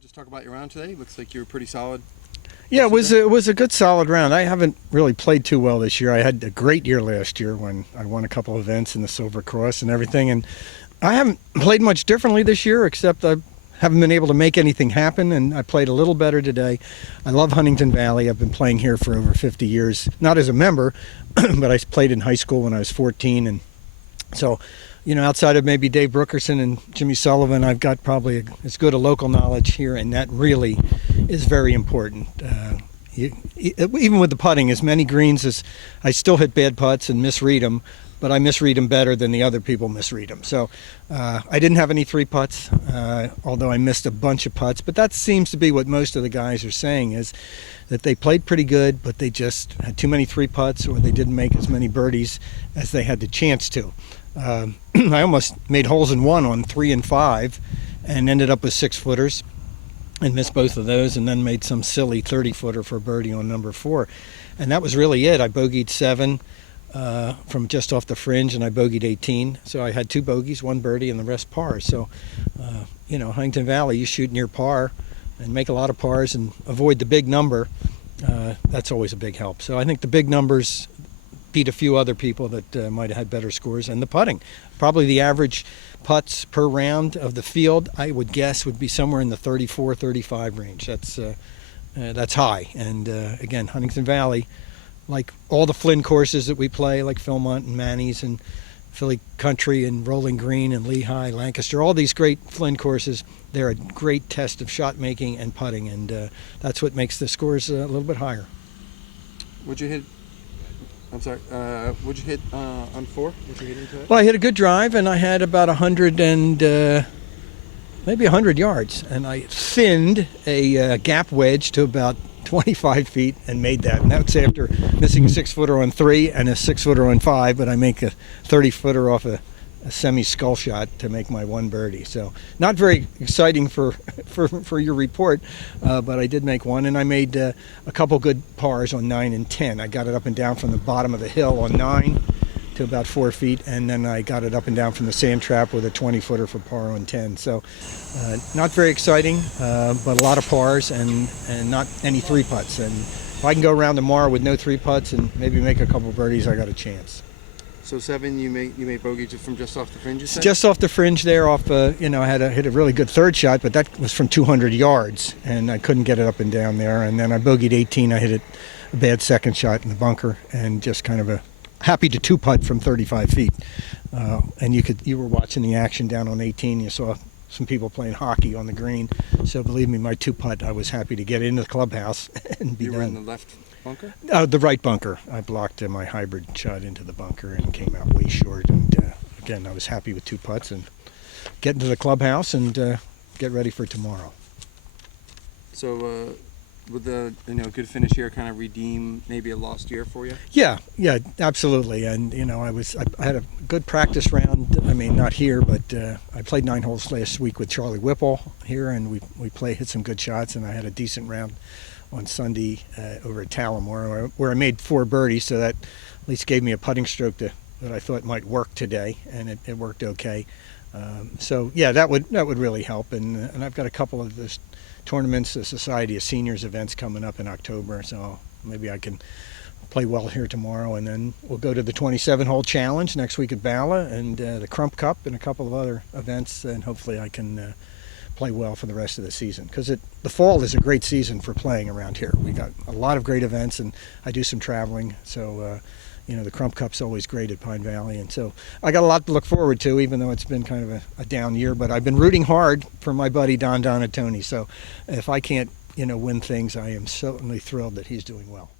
just talk about your round today? Looks like you were pretty solid. Yeah, it was a good solid round. I haven't really played too well this year. I had a great year last year when I won a couple of events in the Silver Cross and everything, and I haven't played much differently this year, except I haven't been able to make anything happen, and I played a little better today. I love Huntingdon Valley. I've been playing here for over 50 years, not as a member, but I played in high school when I was 14, and so, you know, outside of maybe Dave Brookerson and Jimmy Sullivan, I've got probably as good a local knowledge here, and that really is very important. Even with the putting, as many greens as I still hit bad putts and misread them, but I misread them better than the other people misread them. So I didn't have any three putts, although I missed a bunch of putts. But that seems to be what most of the guys are saying, is that they played pretty good, but they just had too many three putts, or they didn't make as many birdies as they had the chance to. I almost made holes in one on 3 and 5 and ended up with 6-footers and missed both of those, and then made some silly 30-footer for birdie on number 4. And that was really it. I bogeyed 7 from just off the fringe, and I bogeyed 18. So I had 2 bogeys, 1 birdie, and the rest par. So, you know, Huntingdon Valley, you shoot near par and make a lot of pars and avoid the big number. That's always a big help. So I think the big numbers beat a few other people that might have had better scores. And the putting, probably the average putts per round of the field, I would guess, would be somewhere in the 34, 35 range. That's high. And again, Huntingdon Valley, like all the Flynn courses that we play, like Philmont and Manny's and Philly Country and Rolling Green and Lehigh, Lancaster, all these great Flynn courses, they're a great test of shot making and putting, and that's what makes the scores a little bit higher. What'd you hit? I'm sorry. What'd you hit on 4? What'd you hit into it? Well, I hit a good drive, and I had about 100 and maybe 100 yards, and I thinned a gap wedge to about 25 feet and made that. And that's after missing a 6-footer on 3 and a 6-footer on 5, but I make a 30-footer off a semi-skull shot to make my 1 birdie. So not very exciting for your report, but I did make 1, and I made a couple good pars on 9 and 10. I got it up and down from the bottom of the hill on 9 to about 4 feet, and then I got it up and down from the sand trap with a 20-footer for par on 10. So not very exciting, but a lot of pars and not any 3 putts. And if I can go around tomorrow with no 3 putts and maybe make a couple birdies, I got a chance. So 7, you made bogey from just off the fringe, you said? Just off the fringe there, off you know, I hit a really good 3rd shot, but that was from 200 yards, and I couldn't get it up and down there. And then I bogeyed 18. I hit a bad 2nd shot in the bunker, and just kind of a happy to 2-putt from 35 feet. And you were watching the action down on 18. You saw some people playing hockey on the green. So believe me, my 2-putt, I was happy to get into the clubhouse and be done. You were in the left bunker? The right bunker. I blocked my hybrid shot into the bunker and came out way short. And again, I was happy with 2 putts and get into the clubhouse and get ready for tomorrow. So would the good finish here kind of redeem maybe a lost year for you? Yeah, absolutely. And you know, I had a good practice round. I mean, not here, but I played 9 holes last week with Charlie Whipple here, and we hit some good shots, and I had a decent round on Sunday over at Talamore, where I made 4 birdies, so that at least gave me a putting stroke that I thought might work today, and it worked okay. So yeah, that would really help, and I've got a couple of those tournaments, the Society of Seniors events coming up in October, so maybe I can play well here tomorrow, and then we'll go to the 27-hole challenge next week at Bala, and the Crump Cup and a couple of other events, and hopefully I can play well for the rest of the season, because the fall is a great season for playing around here. We got a lot of great events, and I do some traveling, so you know, the Crump Cup's always great at Pine Valley, and so I got a lot to look forward to, even though it's been kind of a down year. But I've been rooting hard for my buddy Don Donatoni, so if I can't, you know, win things, I am certainly thrilled that he's doing well.